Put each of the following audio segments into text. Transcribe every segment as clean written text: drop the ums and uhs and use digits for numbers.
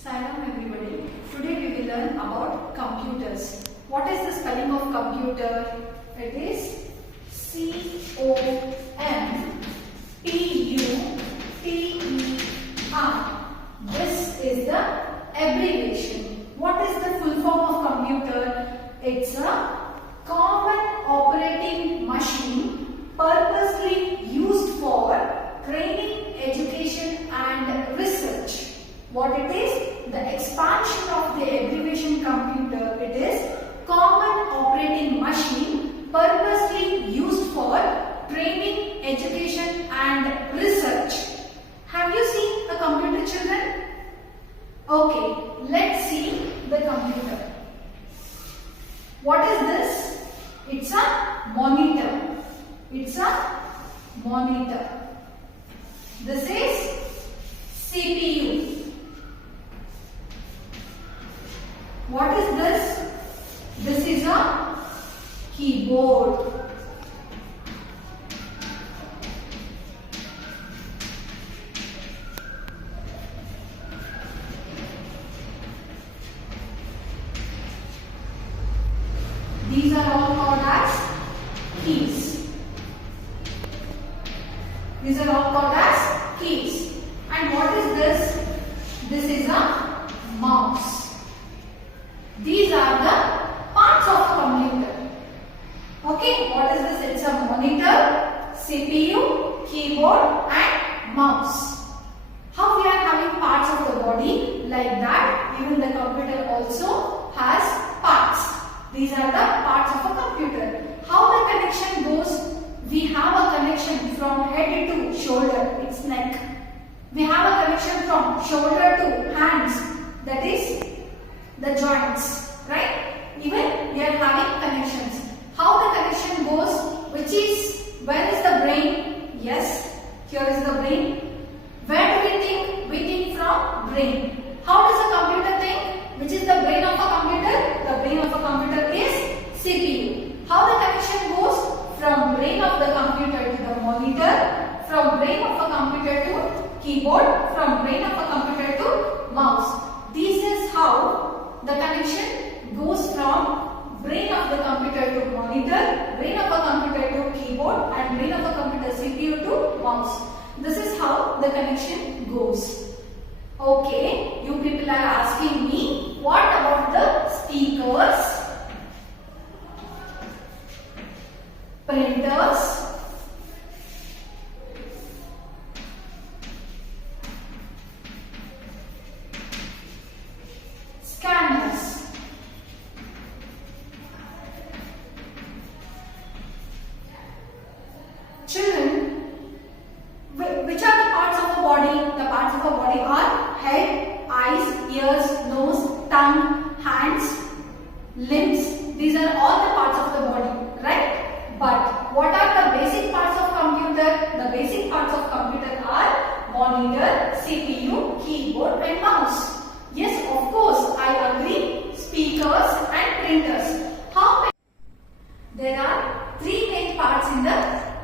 Salam everybody. Today we will learn about computers. What is the spelling of computer? It is C-O-M-P-U-T-E-R. This is the abbreviation. What is the full form of computer? It's a common operating machine purposely used for training, education and research. What it is? The expansion of the abbreviation computer. It is common operating machine purposely used for training, education and research. Have you seen a computer, children? Okay, let's see the computer. What is this? It's a monitor. It's a monitor. This is CPU. What is this? This is a keyboard. These are all called as keys. These are all called as keys. And what is this? This is a mouse. These are the parts of a computer. Okay, what is this? It's a monitor, CPU, keyboard and mouse. How we are having parts of the body like that, even the computer also has parts. These are the parts of a computer. How the connection goes? We have a connection from head to shoulder, it's neck. We have a connection from shoulder to hands, that is the joints, right? Even we are having connections. How the connection goes? Where is the brain? Yes, here is the brain. Where do we think? We think from brain. How does a computer think? Which is the brain of a computer? The brain of a computer is CPU. How the connection goes? From brain of the computer to the monitor, from brain of a computer to keyboard, from brain of a computer to mouse. This is how the connection goes from brain of the computer to monitor, brain of a computer to keyboard and brain of a computer CPU to mouse. This is how the connection goes. Okay, you people are asking me, what about the speakers, printers, scanners? Children, which are the parts of the body? The parts of the body are head, eyes, ears, nose, tongue, hands, limbs. These are all the parts of the body, right? But what are the basic parts of computer? The basic parts of computer are monitor, CPU, keyboard and mouse. Yes, of course, I agree. Speakers and printers. How many? There are three main parts in the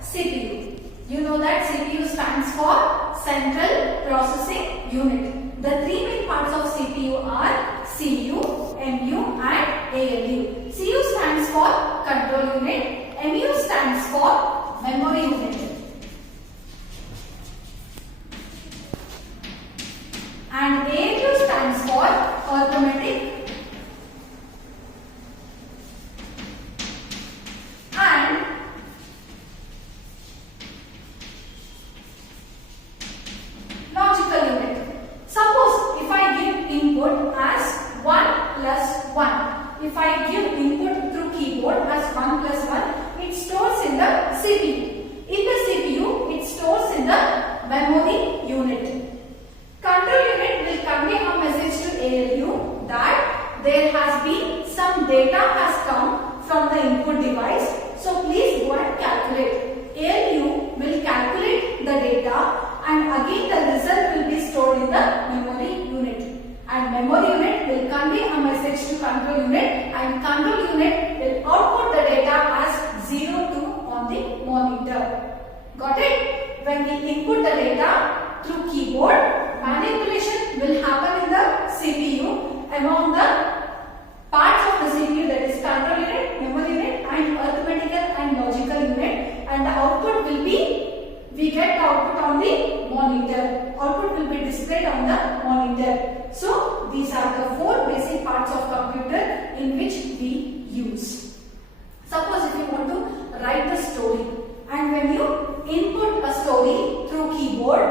CPU. You know that CPU stands for Central Processing Unit. The three main parts of CPU are CU, MU and ALU. CU stands for Control Unit, MU stands for Memory Unit. And ALU stands for Arithmetic and logical unit. Suppose if I give input as 1 plus 1. If I give input through keyboard as 1 plus 1, it stores in the CPU. In the CPU, it stores in the memory unit. Control unit will convey a message to ALU that there has been some data has come from the input device. So please go and calculate. ALU will calculate the data and again the result will be stored in the memory unit. And memory unit will convey a message to control unit and control unit will output the data as 0 2 on the monitor. Got it? When we input the data through keyboard, manipulation will happen in the CPU. Among the parts of the CPU, that is control unit, memory unit and arithmetical and logical unit, and the output will be, we get the output on the monitor. Output will be displayed on the monitor. So these are the four basic parts of computer in which we use. Suppose if you want to write the story, and when you input a story through keyboard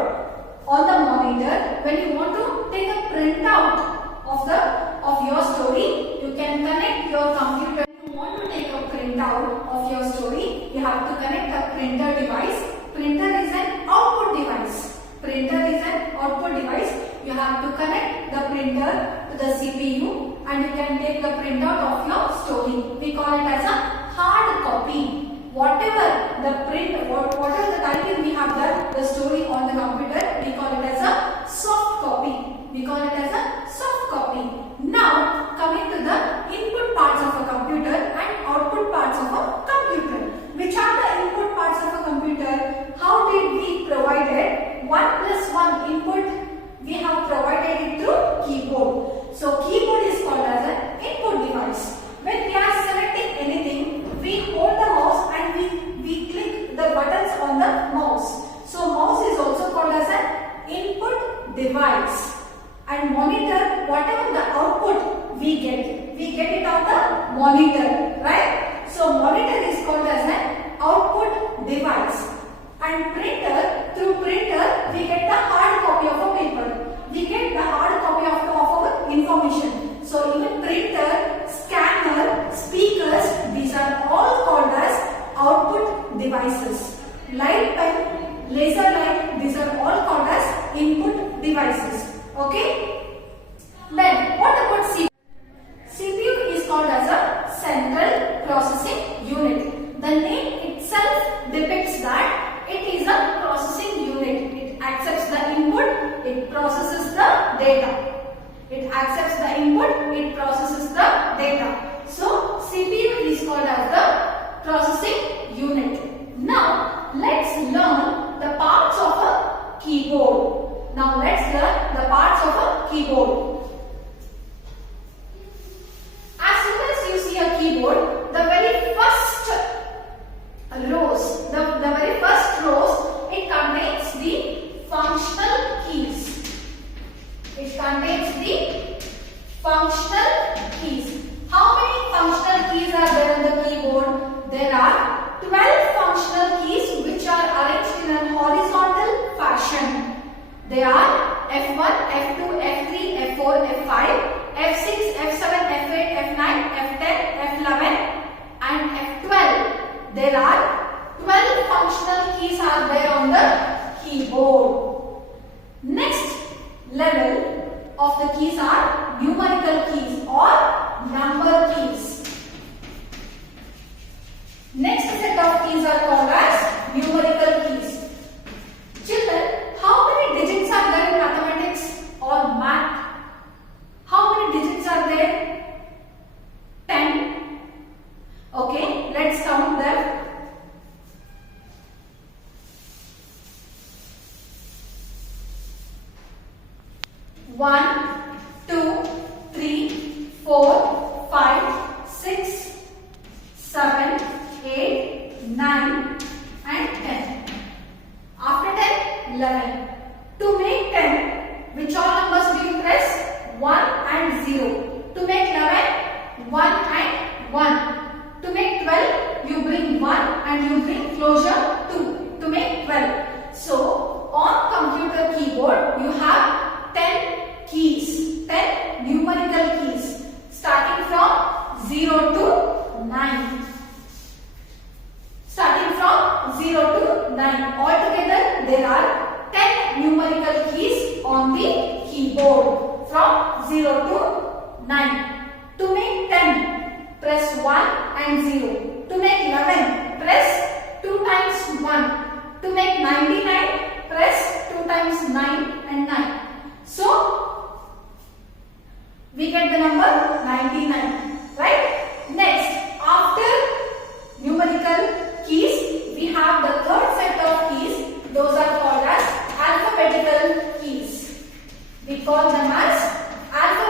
on the monitor, when you want to take a printout of your story, you can connect your computer. When you want to take a printout of your story, you have to connect a printer device. Printer is an output device. Printer is an output device. You have to connect the printer to the CPU and you can take the printout of your story. We call it as a hard copy. Whatever the title we have done the story on the computer, we call it as a soft copy. We call it as a soft copy. Now coming to the input parts of a computer and output parts of a computer. Which are the input parts of a computer? How did we provide it? 1 plus 1 input we have provided it through keyboard. So keyboard is called as an input device. When we are selecting anything, we hold the mouse and we click the buttons on the mouse. So mouse is also called as an input device. And monitor, whatever the output we get it on the monitor, right? So monitor is called as an output device. And printer, through printer, we get the hard copy of a paper. We get the hard copy of our information. So even printer, scanner, speakers, these are all called as output devices. Light pen, laser light, these are all called as input devices. Okay? Then what about CPU? CPU is called as a central processing unit. The name itself depicts that it is a processing unit. It accepts the input, it processes the data. It accepts the input, it processes the data. So CPU is called as the processing unit. Now let's learn the parts of a keyboard. Now let's learn the parts of a keyboard. As soon as you see a keyboard, the very first rows, it contains the functional keys. It contains the functional keys. How many functional keys are there on the keyboard? There are 12 functional keys which are arranged in a horizontal fashion. They are F1, F2, F3, F4, F5, F6, F7, F8, F9, F10, F11 and F12. There are 12 functional keys are there on the keyboard. Next level of the keys are numerical keys or number keys. Next set of keys are called as numerical keys. Children, how many digits are there in mathematics or math? How many digits are there? 10. Okay, let's count them. 1, 2, 3, 4, 5, 6, 7, 8, 9 and 10. After 10, 11. To make 10, which all numbers do you press? 1 and 0. To make 11, 1 and 1. To make 12, you bring 1 and you bring closure 2. To make 12. So, on computer keyboard, you have 10 keys, 10 numerical keys, starting from 0 to 9. Starting from 0 to 9. Altogether, there are 10 numerical keys on the keyboard from 0 to 9. To make 10, press 1 and 0. To make 11, press 2 times 1. To make 99, press 2 times 9 and 9. So, we get the number 99, right? Next, after numerical keys, we have the third set of keys. Those are called as alphabetical keys. We call them as alphabetical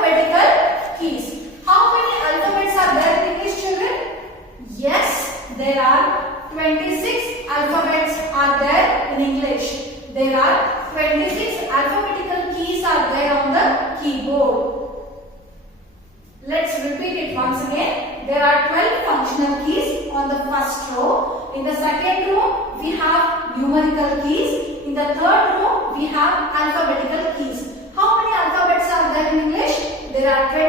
26 alphabets are there in English. There are 26 alphabetical keys are there on the keyboard. Let's repeat it once again. There are 12 functional keys on the first row. In the second row, we have numerical keys. In the third row, we have alphabetical keys. How many alphabets are there in English? There are 20